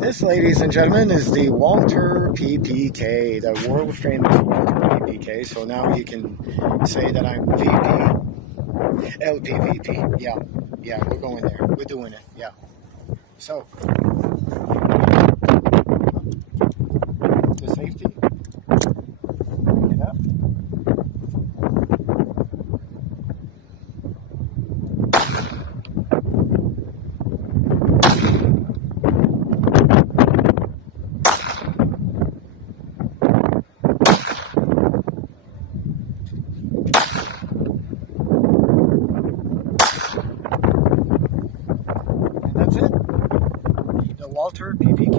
This, ladies and gentlemen, is the Walther PPK, the world famous Walther PPK. So now you can say that I'm VP, LPVP. Yeah, we're going there. We're doing it. Yeah. So, the safety. Get up. That's it. The Walther PPK.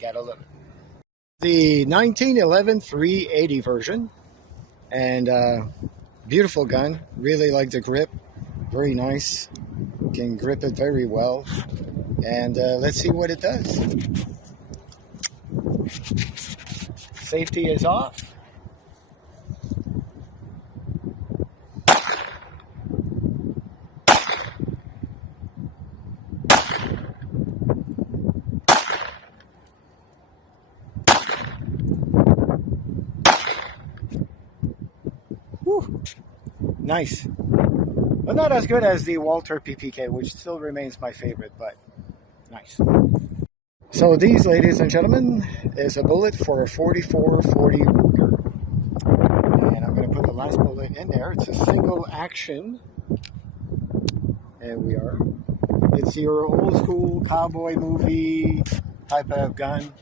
Gotta love it. The 1911 380 version, and beautiful gun. Really like the grip. Very nice. Can grip it very well. And let's see what it does. Safety is off. Whew. Nice. But not as good as the Walther PPK, which still remains my favorite, but nice. So these, ladies and gentlemen, is a bullet for a 4440 Ruger. And I'm going to put the last bullet in there. It's a single action. And we are. It's your old school cowboy movie type of gun.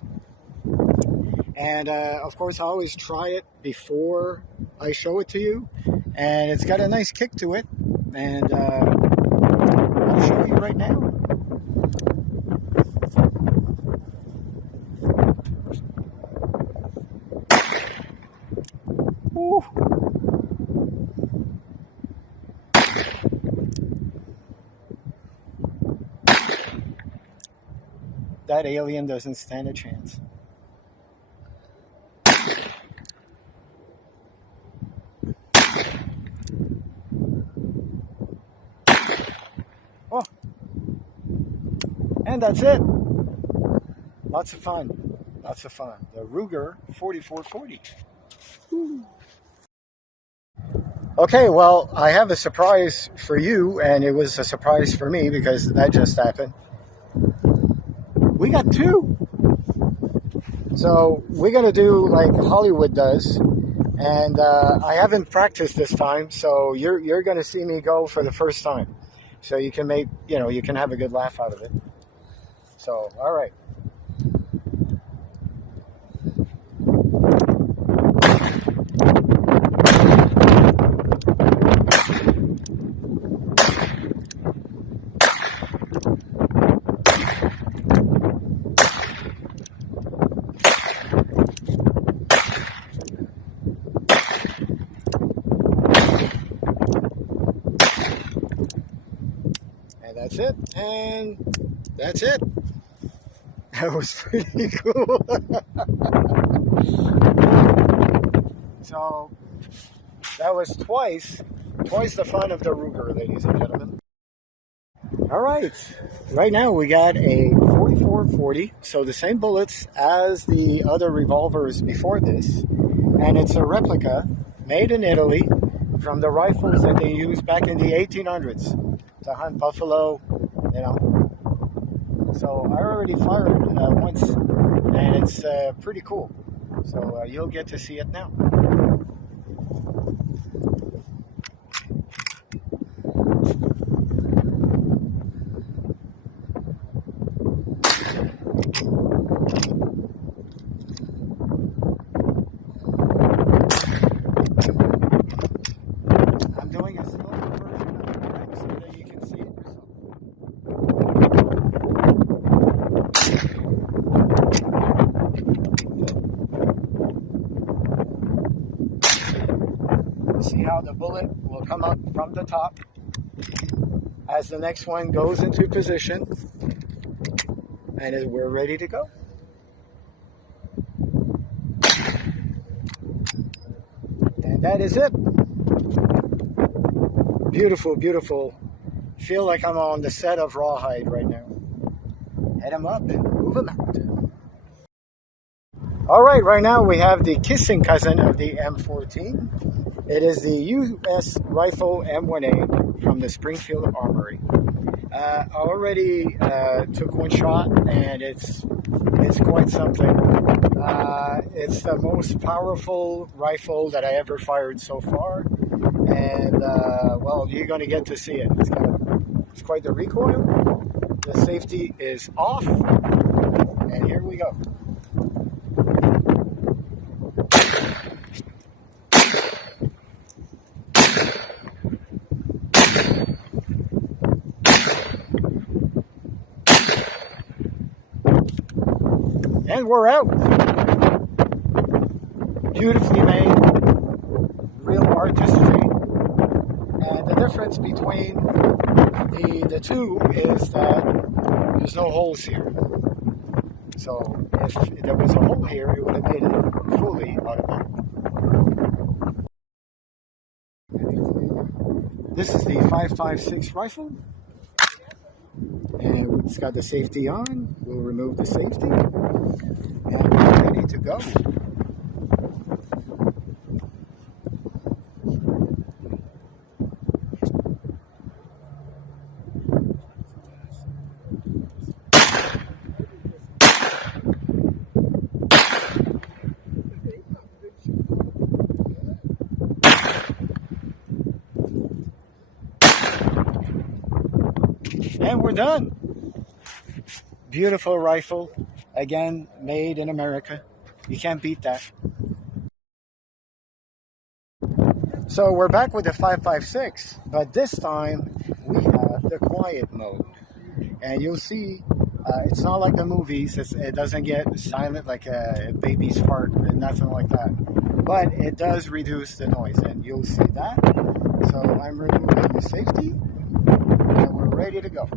And of course, I always try it before I show it to you. And it's got a nice kick to it. And I'll show you right now. Ooh. That alien doesn't stand a chance. Oh, and that's it. Lots of fun. Lots of fun. The Ruger 4440. Ooh. Okay, well, I have a surprise for you, and it was a surprise for me because that just happened. We got two. So we're going to do like Hollywood does. And I haven't practiced this time, so you're going to see me go for the first time. So you can make, you can have a good laugh out of it. So, all right. And that's it. And that's it. That was pretty cool. So that was twice the fun of the Ruger, ladies and gentlemen. All right. Right now we got a 4440, so the same bullets as the other revolvers before this, and it's a replica made in Italy from the rifles that they used back in the 1800s to hunt buffalo, So I already fired once, and it's pretty cool. So you'll get to see it now. I'm doing a slow version of the back so that you can see it yourself. See how the bullet will come up from the top as the next one goes into position, and we're ready to go. And that is it. Beautiful, beautiful. Feel like I'm on the set of Rawhide right now. head them up and move them out. All right, right now we have the kissing cousin of the M14. It is the U.S. Rifle M1A from the Springfield Armory. I already took one shot, and it's quite something. It's the most powerful rifle that I ever fired so far, and well, you're going to get to see it. It's quite the recoil. The safety is off, and here we go. And we're out. Beautifully made, real artistry. And the difference between the two is that there's no holes here. So if there was a hole here, it would have made it fully automatic. This is the 5.56 rifle. And it's got the safety on. We'll remove the safety. And we're ready to go. And we're done. Beautiful rifle. Again, made in America. You can't beat that. So we're back with the 5.56, but this time we have the quiet mode. And you'll see, it's not like the movies. It doesn't get silent like a baby's fart and nothing like that. But it does reduce the noise, and you'll see that. So I'm removing the safety, and we're ready to go.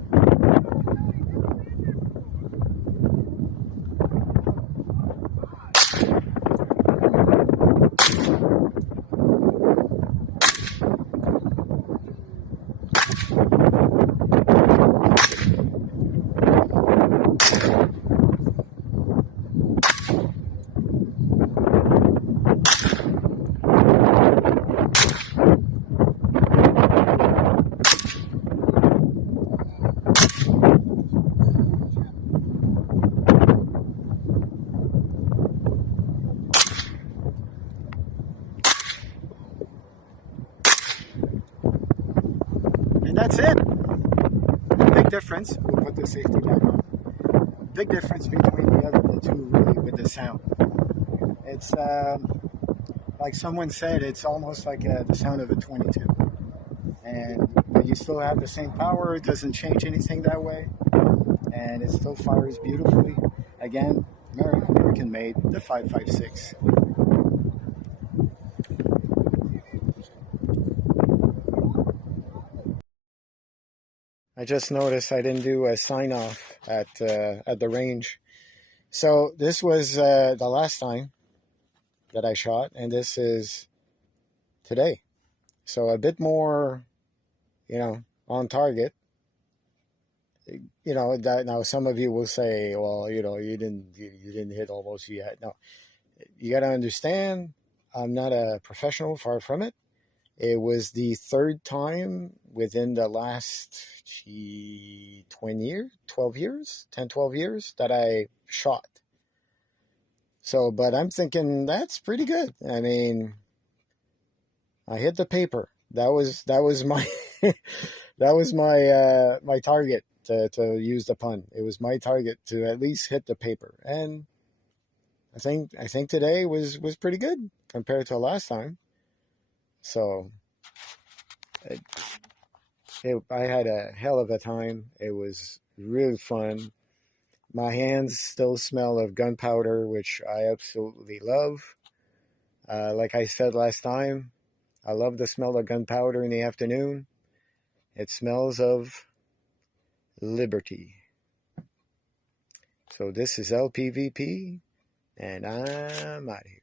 And that's it. Big difference. We'll put the safety back on. Big difference between the two really with the sound. It's like someone said, it's almost like the sound of a 22. But you still have the same power. It doesn't change anything that way. And it still fires beautifully. Again, American made, the 5.56. I just noticed I didn't do a sign off at the range. So this was the last time that I shot, and this is today. So a bit more, on target. That now some of you will say, well, you didn't hit almost yet. No, you got to understand, I'm not a professional, far from it. It was the third time within the last 12 years that I shot. So, but I'm thinking that's pretty good. I mean, I hit the paper. That was my that was my target, to use the pun. It was my target to at least hit the paper, and I think today was pretty good compared to last time. So I had a hell of a time. It was really fun. My hands still smell of gunpowder, which I absolutely love. Like I said last time, I love the smell of gunpowder in the afternoon. It smells of liberty. So this is LPVP, and I'm out of here.